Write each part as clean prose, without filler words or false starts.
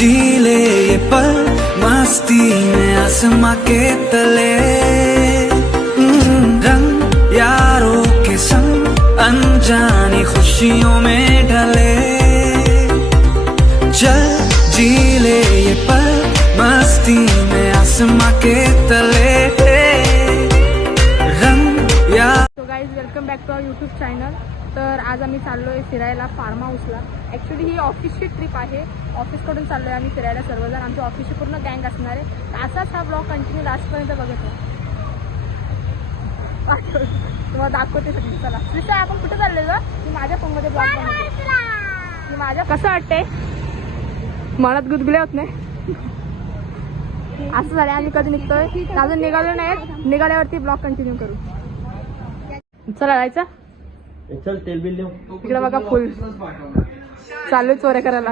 जी ले ये पल मस्ती में आसमां के तले, रंग यारों के संग अनजानी खुशियों में ढले। चल जी ले ये पल मस्ती में आसमां के तले, रंग यार। So guys, welcome back to our YouTube channel. तर आज आम्ही चाललो आहे फिरायला फार्म हाऊसला. ॲक्च्युली ही ऑफिसची ट्रिप आहे. ऑफिसकडून चाललो आहे आम्ही फिरायला सर्वजण. आमच्या ऑफिसची पूर्ण गँग असणार आहे. असाच हा ब्लॉग कंटिन्यू लास्टपर्यंत बघितला तुम्हाला दाखवते सगळी. चला श्रीषा, आपण कुठे चालले ग? मी माझ्या फोनमध्ये ब्लॉग बनवते. मी माझ्या कसं वाटते मनात गुदगुले होत नाही. असं झालं. आम्ही कधी निघतोय अजून निघालो नाही. निघाल्यावरती ब्लॉग कंटिन्यू करू. चला जायचं. चल तेल बिल देऊ. इकडे बघा फुल चालू चोऱ्या करायला.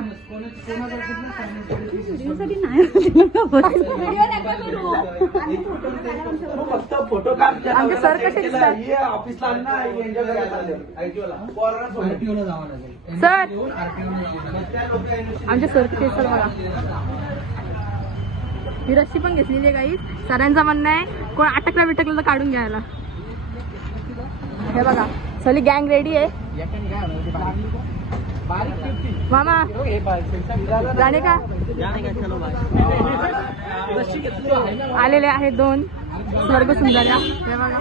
आमचे सर कसे दिसतात सर? आमचे सर कसे दिसतात बघा. ही रस्सी पण घेतलेली आहे काही. सरांचं म्हणणं आहे कोण अटकला बिटकला तर काढून घ्यायला. हे बघा सगळी गँग रेडी आहे. मामा जाणे का? आलेले आहेत दोन स्वर्ग सुंदर्या. हे बघा.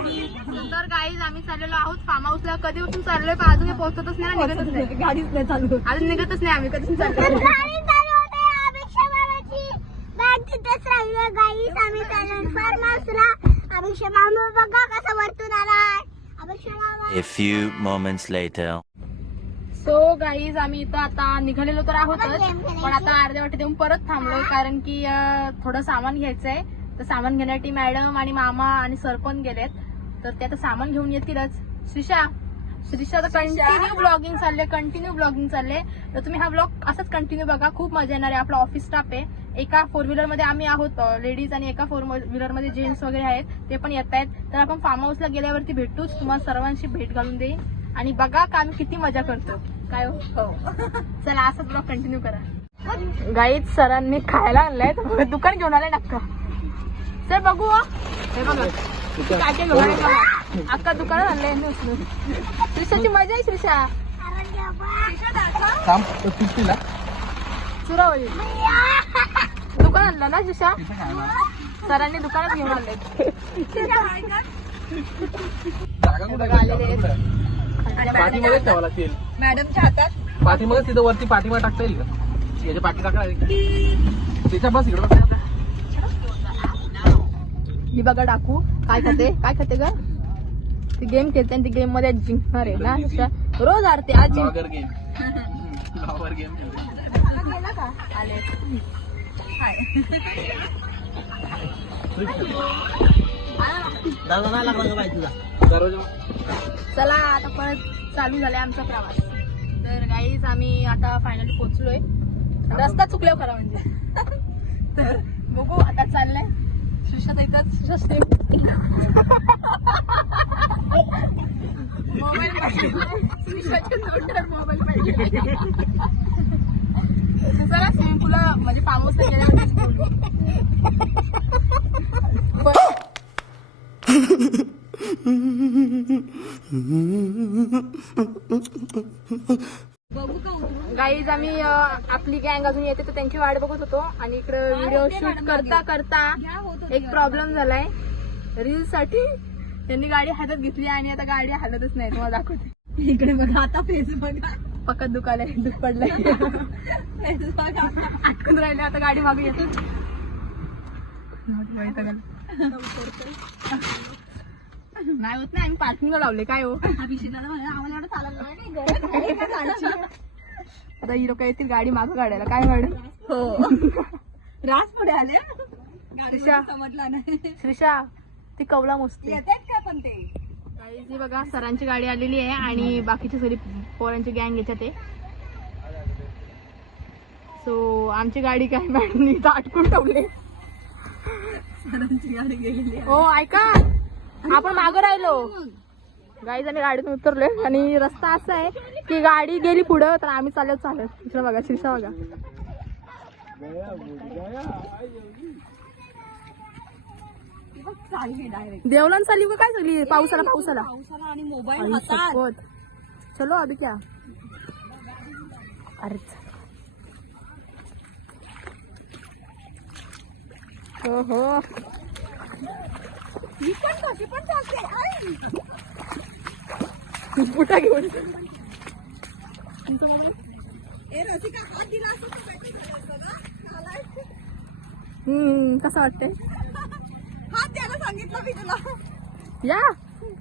तर गाईज, आम्ही चाललेलो आहोत फार्म हाऊसला. कधीपासून चाललोय पण अजून पोहोचतच नाही. निघतच नाही. गाडीच नाही चालू. अजून निघतच नाही आम्ही. कधीपासून चाललो. A few moments later. So guys, आम्ही इथं आता निघालेलो तर आहोतच, पण आता अर्ध्या वाटी देऊन परत थांबलो कारण की थोडं सामान घ्यायचंय. तर सामान घेण्यासाठी मॅडम आणि मामा आणि सर पण गेलेत. तर ते आता सामान घेऊन येतीलच. श्रीषा तर कंटिन्यू ब्लॉगिंग चालले. तर तुम्ही हा ब्लॉग असाच कंटिन्यू बघा. खूप मजा येणार आहे. आपला ऑफिस स्टाफ आहे. एका 4 व्हीलर मध्ये आम्ही आहोत लेडीज आणि एका 4 व्हीलर मध्ये जेंट्स वगैरे आहेत. ते पण येत आहेत. तर आपण फार्म हाऊसला गेल्यावरती भेटूच. तुम्हाला सर्वांशी भेट घालून देईन आणि बघा का आम्ही किती मजा करतो. काय हो? चला असाच ब्लॉग कंटिन्यू करा. गाईज, सरांनी खायला आणलंय. दुकान घेऊन आलंय नक्का. सर बघू. हे बघा काय काय घेऊन आलंय. अक्का दुकानात आणलंय. श्रीषाची मजा आहे. श्रीषा सुरावली दुकान आणलं ना श्रीषा. सरांनी दुकानात घेऊन आणलंय. पाठीमध्ये ठेवा लागतील मॅडमच्या हातात. पाठीमध्ये तिथं वरती पाठीमध्ये टाकता येईल का? याच्या पाठी टाकला त्याच्या बस इकडं. ही बघा डाकू काय खाते ग? ती गेम खेळते आणि ती गेम मध्ये जिंकणार आहे ना. रोज हारते. आज गेम आले. चला आता परत चालू झालाय आमचा प्रवास. तर गाईज, आम्ही आता फायनली पोहोचलोय. रस्ता चुकलो खरा म्हणजे. तर बघू आता चाललंय. श्रीषा इथंच मोबाईल पाहिजे. चला स्विमिंग पूल म्हणजे फार्म हाऊसला गेल्यावर गाईज, आम्ही आपली गँग अजून येते तर त्यांची वाट बघत होतो. आणि इकडे व्हिडिओ शूट करता करता एक प्रॉब्लेम झालाय. रील्स साठी त्यांनी गाडी हातात घेतली आणि आता गाडी हालतच नाही. तुम्हाला दाखवते. इकडे बघा आता फेस बघा. पक्कत दुखालय. दुख पडलंय. आटकून राहिले. आता गाडी मागे येते. नाही होत नाही. आम्ही पार्किंगला लावले. काय हो आता ही लोक येतील गाडी मागं काढायला. काय मॅडम? हो रास पुढे आले. श्रीषा ती कवला मस्ती पण ते बघा. सरांची गाडी आलेली आहे आणि बाकीची सगळी पोरांची गँग याच्यात आहे. सो आमची गाडी काय मॅडम इथं अटकून ठेवले. सरांची गाडी गेलेली. हो ऐका, आपण मागं राहिलो. गाईज आम्ही गाडीतून उतरलोय आणि रस्ता असा आहे की गाडी गेली पुढं तर आम्ही चालत. इकडे बघा श्रीषा बघा. देवलान चालली का काय चालली पावसाला पावसाला आणि मोबाईल आई हातात. शपथ. चलो अभी क्या अरे हो हो ही पण कशी पण चालते. आई. बुटा घेऊन ए रसिका हात दिला असं तर better झालं असतं ना. आलाय. कसं वाटतंय हात द्यायला सांगितलं मी तुला. या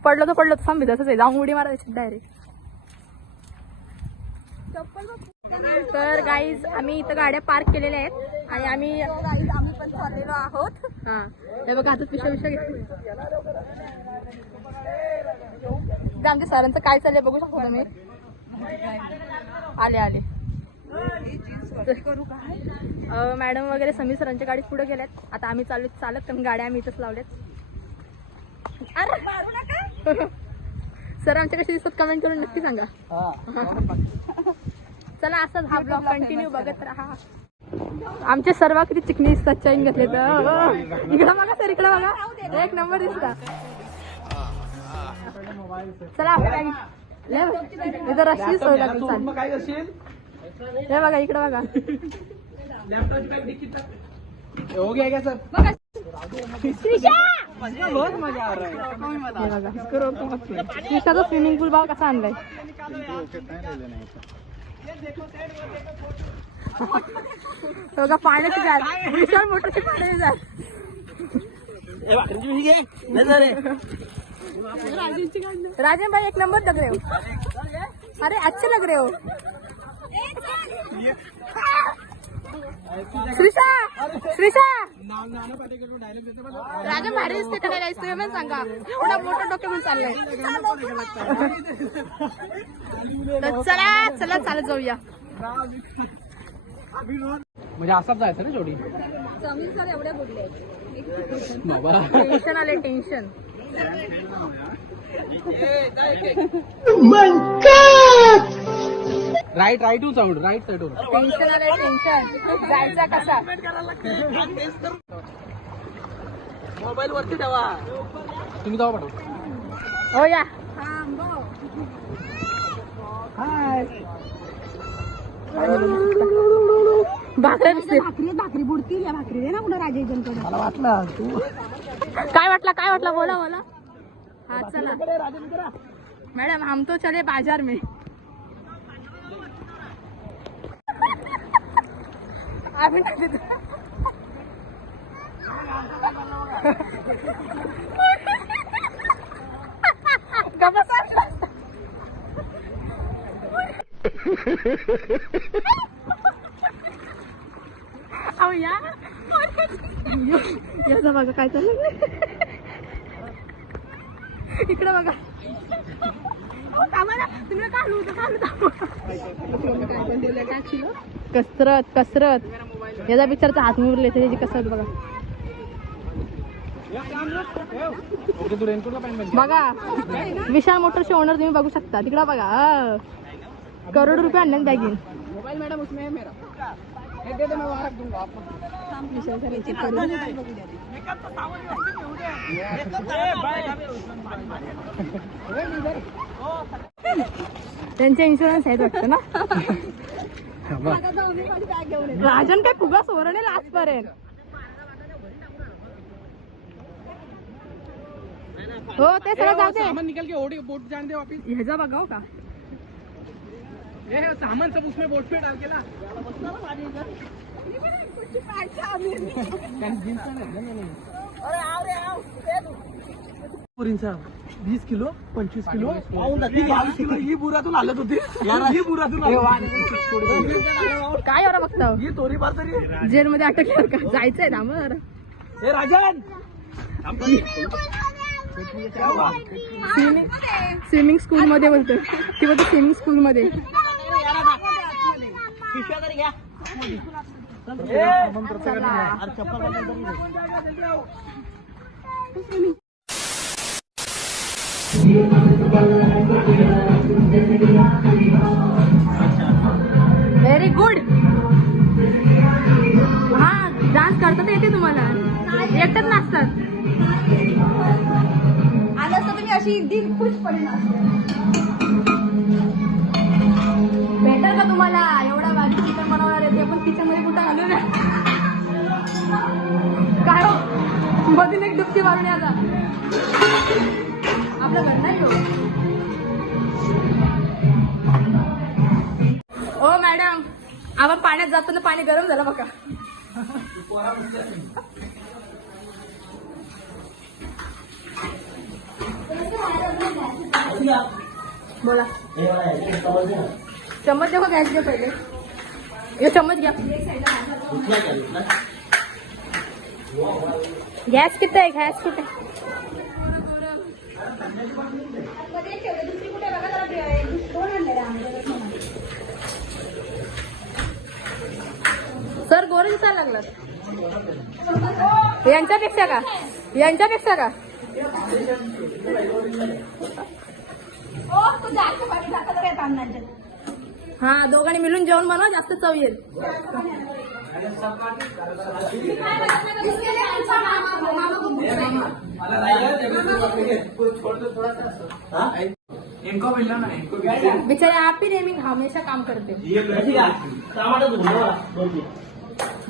पडलो तर थांब तसंच आहे जाऊन उडी मारायची डायरेक्ट. तर गाईज आम्ही इथं गाड्या पार्क केलेल्या आहेत आणि आम्ही आम्ही पण चाललेलो आहोत. हा हे बघा आता पिशा घेतली. आमच्या सरांचं काय चाललंय बघू शकतो तुम्ही. आले मॅडम वगैरे समीर सरांच्या गाडीत पुढे गेल्यात. आता आम्ही चालत पण गाड्या आम्ही इथंच लावल्यात. अरे मारू नका. सर आमच्या कशी दिसतात कमेंट करून नक्की सांगा. चला असाच हा ब्लॉग कंटिन्यू बघत राहा. आमचे सर्व किती चिकनी दिसतात चैन घेतले तर. इकडं बघा सर इकडं बघा एक नंबर दिसता. चला इथं रशी सोय लागेल. काय करशील हे बघा इकडं बघा. हो गया क्या सर बहुत मजा आ रहा है. हे बघा कृष्णाचा स्विमिंग पूल बघा कसा आणलाय. बघा पाण्याची जार विशाल मोटरची पाण्याची जार. राजन भाई एक नंबर लग रहे हो. अरे अच्छे लग रहे हो. श्रीषा राजन भारी दिसते का नाही तुम्ही पण सांगा. एवढा मोठा डोक्या पण चाललंय. तर चला चालत जाऊया. म्हणजे असाच जायचं ना जोडी. समीर सर एवढे बोलले. बाबा टेन्शन आले tension. Right to sound right side. Tension आले टेन्शन. जायचा कसा मोबाईल वरती ठेवा. तुम्ही जावा पाठव. हो या भाकऱ्या दिसते. भाकरी बुडतील या भाकरी दे ना कुठं राजेशकडे. मला वाटलं तू काय वाटला बोला. हाँ चला मैडम हम तो चले बाजार में. आम्ही काय देतो? अहो या याचा बघा काय चाललं. इकडे बघा तुम्ही कसरत याचा बिचारचा हात मुरले त्याची कसरत बघा. बघा विशाल मोटरचे ओनर तुम्ही बघू शकता तिकडे बघा. करोड रुपये आणले बॅगिंग. मोबाईल मॅडम उसमें है मेरा. दे दे मैं वहां रख दूंगा आपको. त्यांचे इन्शुरन्स आहेत वाटतं ना. राजन काय फुगा सोरणे आजपर्यंत. हो ते सगळं जाऊ दे. सामान निकल के बोट जान दे वापिस. ह्याचा बघा हो का. ये सामान सब उसमें बोट पे डाल के ला. पुरींचा 20 किलो 25 किलो ही बुरातून हालत होती. ही बुरातून काय एवढं बघता ही तोरी बार तरी जेल मध्ये अटकल्यावर का जायचंय दामर. हे राजन स्विमिंग स्कूल मध्ये बोलतो ती बोलतो स्विमिंग स्कूल मध्ये. Very good. करता तर येते तुम्हाला. एकटच नाचतात. आलं असतं तुम्ही अशी दिल खुश पडेल भेटर का तुम्हाला एवढा भाजी चिकन बनवणार आहे ते पण किचन मध्ये कुठं आलो ना. काय हो मधून एक डुबकी मारून आता आपलं घर नाही हो. ओ मॅडम आपण पाण्यात जातो ना पाणी गरम झालं बघा. बोला चम्मच देखो गॅस घ्या पहिले. ये चम्मच घ्या. गॅस किती आहे गॅस कुठे. सर गोरे दिसायला लागलात. यांच्यापेक्षा का यांच्यापेक्षा का हा दोघांनी मिळून जेवण बनवा जास्त चव येईल. बेचारे आप ही नेहमी हमेशा काम करते.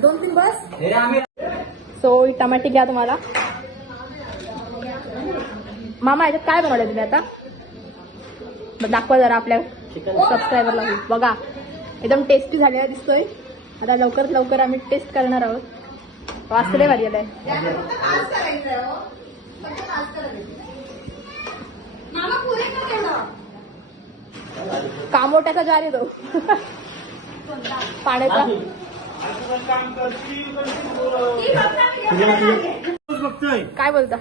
2-3 बस. सो टमाटे घ्या तुम्हाला. मामा याच्यात काय बनवलं तुम्ही आता दाखवा जरा आपल्या सबस्क्रायबरला. बघा एकदम टेस्टी झालेला दिसतोय. आता लवकरात लवकर आम्ही टेस्ट करणार आहोत. वाचले भारी आलाय. कामोट्याचा जार आहे तो पाण्याचा. काय बोलता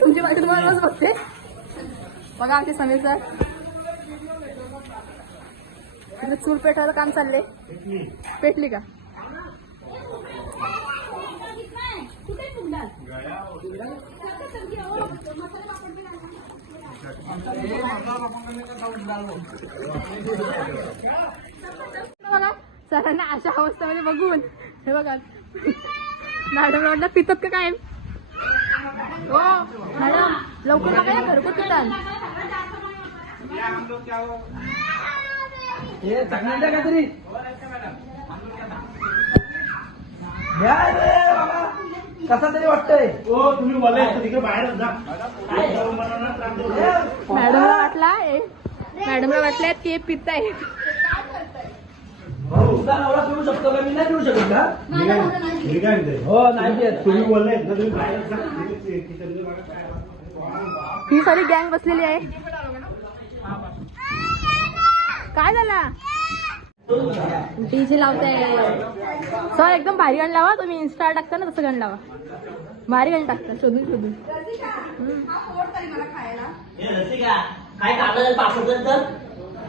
तुमची बाजू तुम्हाला रोज बघते. बघा आमचे समीर सर तिकडे चूल पेटायचं काम चाललंय. पेटली का बघा सरांना अशा अवस्थेमध्ये बघून हे बघा मॅडम म्हटलं पितात का काय. हो मॅडम लवकर बघा घरपोच पितात. काहीतरी कसा तरी वाटतंय. मॅडमला वाटलं ते पित आहे. पिऊ शकतो का मी नाही पिऊ शकत का. हो नाही तुम्ही बोलले ही सारी गँग बसलेली आहे. काय झाला डीजे लावताय सर. एकदम भारी गाणं लावा तुम्ही. इन्स्टा टाकता ना तसं गाणं लावा. भारी गाणं टाकता शोधून शोधून.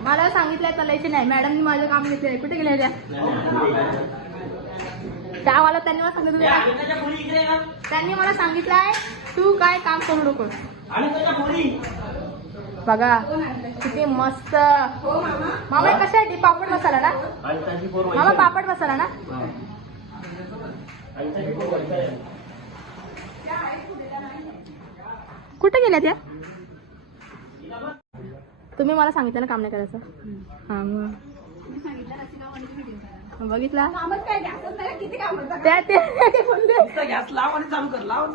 मला सांगितलंय चालायचे नाही. मॅडमनी माझं काम घेतलंय. कुठे गेल्या त्या त्यावाला त्यांनी मला सांगितलं. त्यांनी मला सांगितलंय तू काय काम करू नको. बघा किती मस्त. मामा कशासाठी पापड मसाला ना मामा. पापड मसाला ना. कुठे गेल्या त्या. तुम्ही मला सांगितलं ना काम नाही करायचं. हा मग बघितला गॅस लाव आणि चालू कर. लाव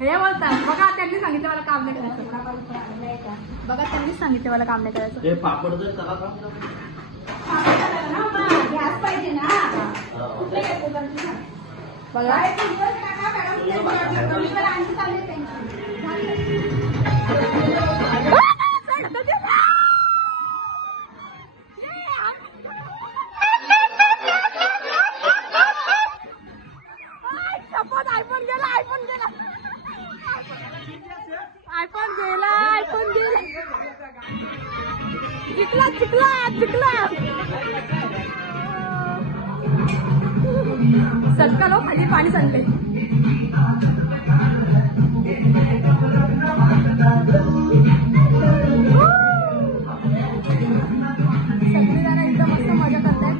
हे बोलतात. बघा त्यांनी सांगितलं मला काम नाही करायचं. बघा त्यांनीच सांगितलं मला काम नाही करायचं. पापड जर करा गॅस पाहिजे ना. बघा आयफोन गेला. चिकला सटका लो खाली पाणी सांडले. सगळी जण एकदम मस्त मजा करतायत.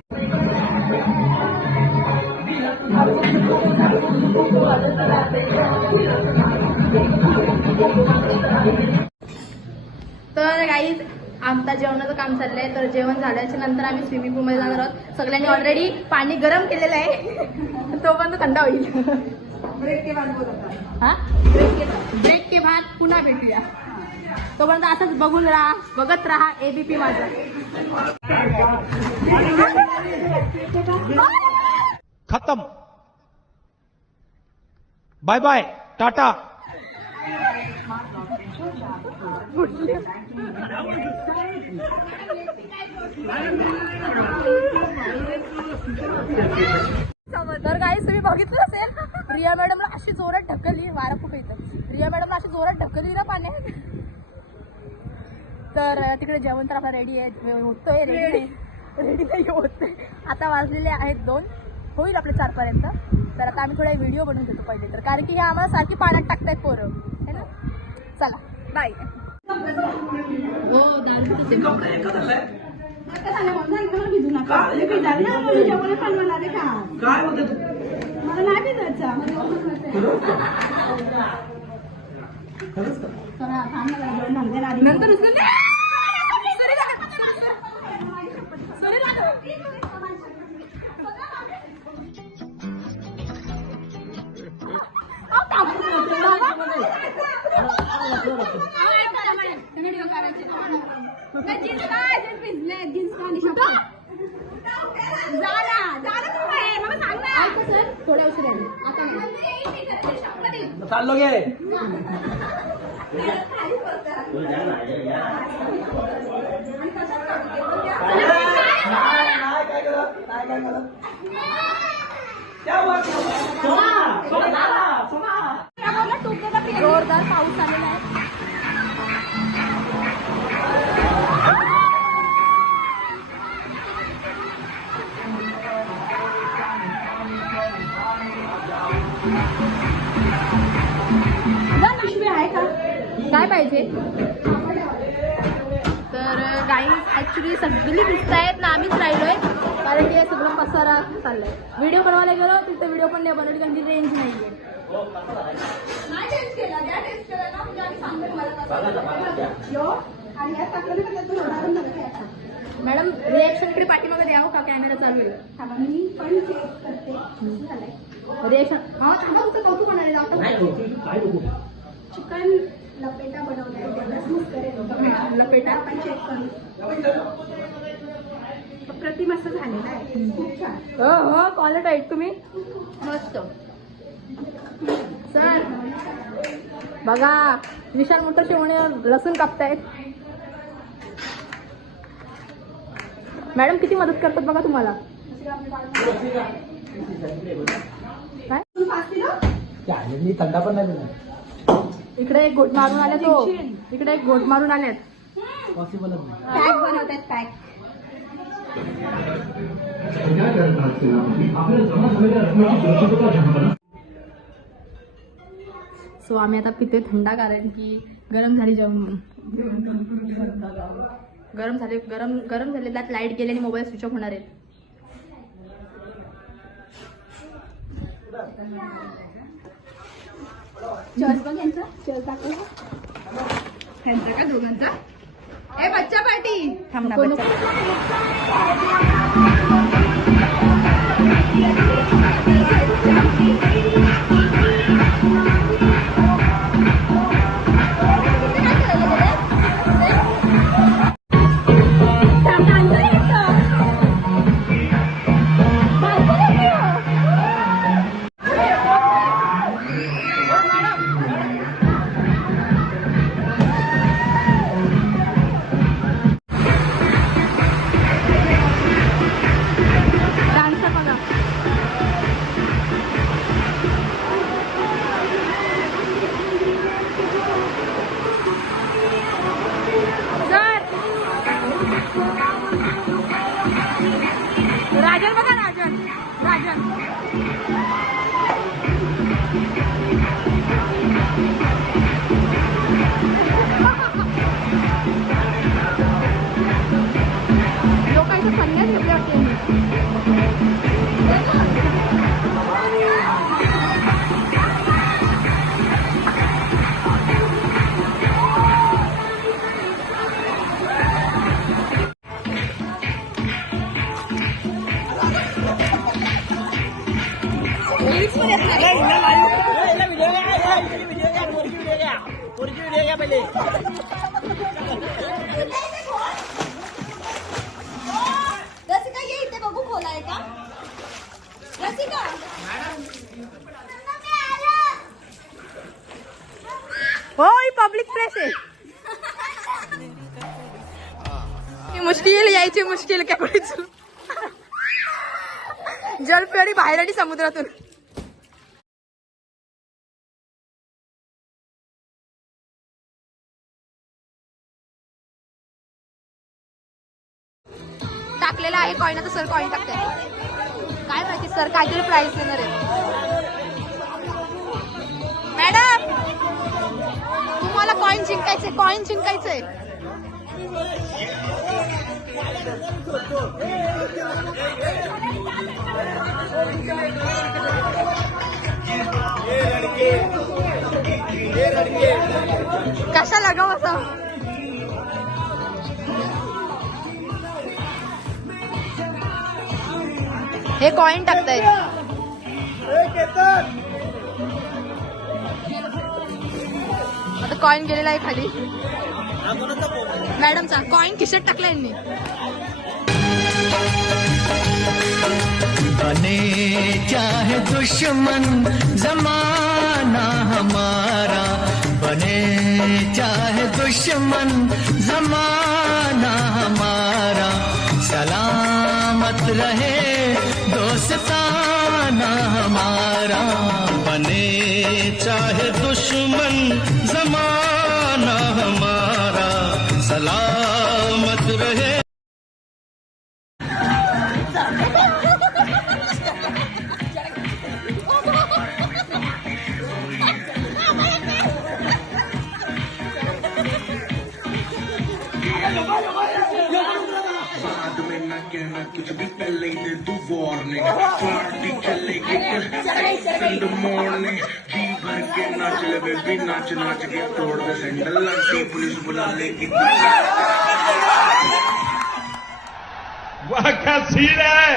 तर गाईज आमचा जेवणाचं काम चाललंय. तर जेवण झाल्याच्या नंतर आम्ही स्विमिंग पूल मध्ये जाणार आहोत. सगळ्यांनी ऑलरेडी पाणी गरम केलेलं आहे, तो पण थंड होईल. हा ब्रेक के बाद पुन्हा भेटूया. तोपर्यंत असंच बघत राहा एबीपी माझं. खत्म. Bye bye, tata. तर गाईस तुम्ही बघितलं असेल, रिया मॅडमला अशी जोरात ढकलली. वारा खूप येतं. रिया मॅडमला अशी जोरात ढकलली ना पाण्यात. तर तिकडे जेवण तर आपला रेडी आहे, होतोय रेडी नाही होतोय. आता वाजलेले आहेत 2, होईल आपले 4 पर्यंत. तर आता आम्ही थोडा व्हिडिओ बनवून देतो पहिले तर, कारण की हे आम्हाला सारखी पाण्यात टाकतायत पोरं है ना. चला बाय. हो काय बोलते तू? मला नाही भिजायचं. नंतर उचलून दे. थोड्या उशिराने चाललो गे. जोरदार पाऊस आलेला आहे. काय पाहिजे. तर गाईज ऍक्च्युली सगळी दिसत आहेत ना, आम्हीच राहिलोय कारण की सगळं पसारा चाललाय. व्हिडिओ बनवायला गेलो तिथे व्हिडिओ पण नाही बनवली कारण की रेंज नाहीये. मॅडम रिएक्शनकडे पाठीमागे द्यावं का, कॅमेरा चालू आहे. रिएक्शन हा थांबा, तुमचं कौतुक होणार आहे. चिकन लपेटा बनवलाय. लपेटा आपण चेक करू. अप्रतिम असं झालेलं आहे. खूप छान. हो क्वालिटी आहे तुम्ही मस्त. सर बघा विशाल मोटर शेवणे लसूण कापतायत. मॅडम किती मदत करतात बघा तुम्हाला. काय मी थंडा पण नाही. इकडे एक घोट मारून आले तो, इकडे एक घोट मारून आलेत. पॉसिबल पॅक बनवतात पॅक. सो आम्ही आता पिते थंडा कारण की गरम झाली गरम झाले त्यात लाईट गेले आणि मोबाईल स्विच ऑफ होणार आहेत. चर्च बघ यांचा. चर्च दाखव त्यांचा का दोघांचा. ए बच्चा पार्टी थांब ना. राजन बघा, राजन राजन लोकांचं संन्यास घेतले असते. रील्स मध्ये असणार. रसिका ये इथे बघू खोला आहे का रसिका. हो ही पब्लिक प्लेस आहे. मुश्किल यायची मुश्किल काय जलपेडी बाहेर आणि समुद्रातून. टाकलेला आहे कॉईन. आता सर कॉईन टाकते. काय माहिती सर काहीतरी प्राइस देणार आहे. मॅडम तुम्हाला कॉईन जिंकायचंय. कॉईन जिंकायचंय. कशा लगाव असं. हे कॉईन टाकताय. आता कॉईन गेलेला आहे खाली. मॅडमचा कॉईन खिशात टाकला यांनी. बने चाहे दुश्मन जमाना हमारा, बने चाहे दुश्मन जमाना हमारा, सलामत रहे दोस्ताना हमारा, बने चाहे दुश्मन जमाना हमारा, सलामत रहे. कहना कुछ भी पहले ही दे तू वार्निंग, पार्टी चलेगी इन द मॉर्निंग, जी भर के नाच ले बेबी, नाच नाच के तोड़ दे सैंडल, आंटी पुलिस बुला लेगी. वाह क्या सीन है.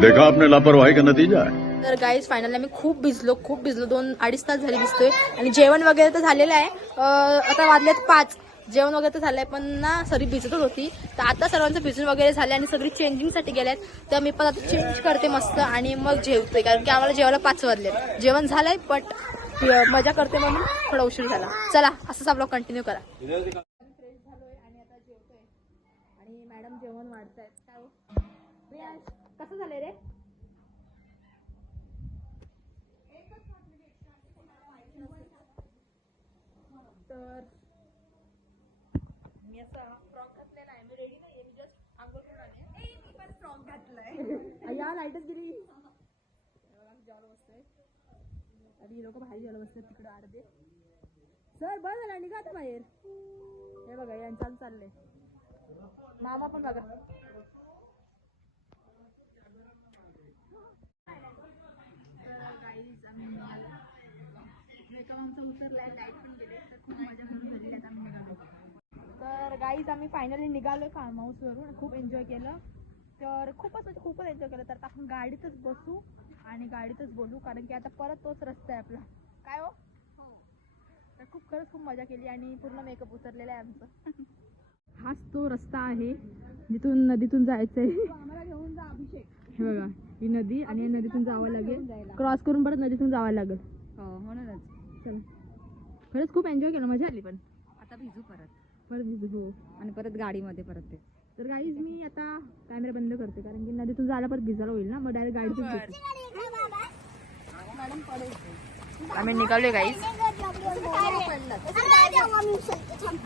देखा आपने लापरवाही का नतीजा है. तर गाईज फायनली आम्ही खूप भिजलो 2-2.5 तास झाले भिजतोय. आणि जेवण वगैरे तर झालेलं आहे. आता वाजलेत 5. जेवण वगैरे तर झालंय पण ना सरी भिजतच होती. तर आता सर्वांचं भिजून वगैरे झाले आणि सगळी चेंजिंगसाठी गेल्यात. तर मी पण आता चेंज करते मस्त आणि मग जेवतोय कारण की आम्हाला जेवायला 5 वाजले. जेवण झालंय बट मजा करते म्हणून थोडा उशीर झाला. चला असंच आपलं कंटिन्यू करा. फ्रेश झालोय आणि आता जेवतोय आणि मॅडम जेवण वाढतायत. काय कसं झालंय रे. तर मी असा फ्रॉक घातलेला आहे. मी रेडी नाहीये. मी जस्ट आंघोळ करून आले. मी पण फ्रॉक घातलाय. या लाईटच गेली. जेवायला बसतोय आणि ही लोक बाहेर जेवायला बसतात तिकडे अर्धे. सर बरं झालं निघा आता बाहेर. हे बघा यांचं चाललंय. मामा पण बघा. तर गाईज आम्ही फायनली निघालो फार्म हाऊस वरून. खूप एन्जॉय केलं. तर खूपच एन्जॉय केलं. तर आपण गाडीतच बसू आणि गाडीतच बोलू कारण की आता परत तोच रस्ता आहे आपला. काय हो. तर खरंच खूप मजा केली आणि पूर्ण मेकअप उतरलेला आहे आमचं. हाच तो रस्ता आहे जिथून नदीतून जायचंय. घेऊन जा अभिषेक. हे बघा ही नदी आणि या नदीतून जावं लागेल. क्रॉस करून परत नदीतून जावं लागेल. हो म्हणूनच. चला खरंच खूप एन्जॉय केलं. मजा आली पण आता भिजू परत भिजू. हो आणि परत गाडीमध्ये परत ते. तर गाईज मी आता कॅमेरा बंद करते कारण की नदीतून जायला परत भिजायला होईल ना. मग डायरेक्ट गाडीतून आम्ही निघालोय गाईज.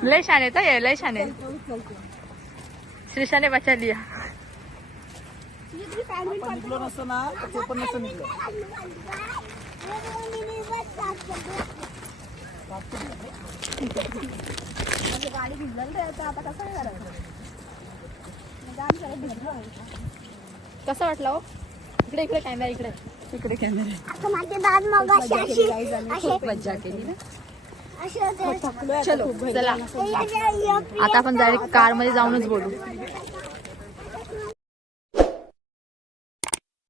लय छान येत लय छान आहे. श्रीशाने बचा लिया. निघलो नसतं ना ते पण नसतं निघलं. गाडी भिजलेली आता कसं करायचं. कसं वाटलं हो. इकडे इकडे कॅमेरा इकडे इकडे कॅमेरा. खूप मजा केली ना. चलो चला आता आपण डायरेक्ट कार मध्ये जाऊनच बोलू.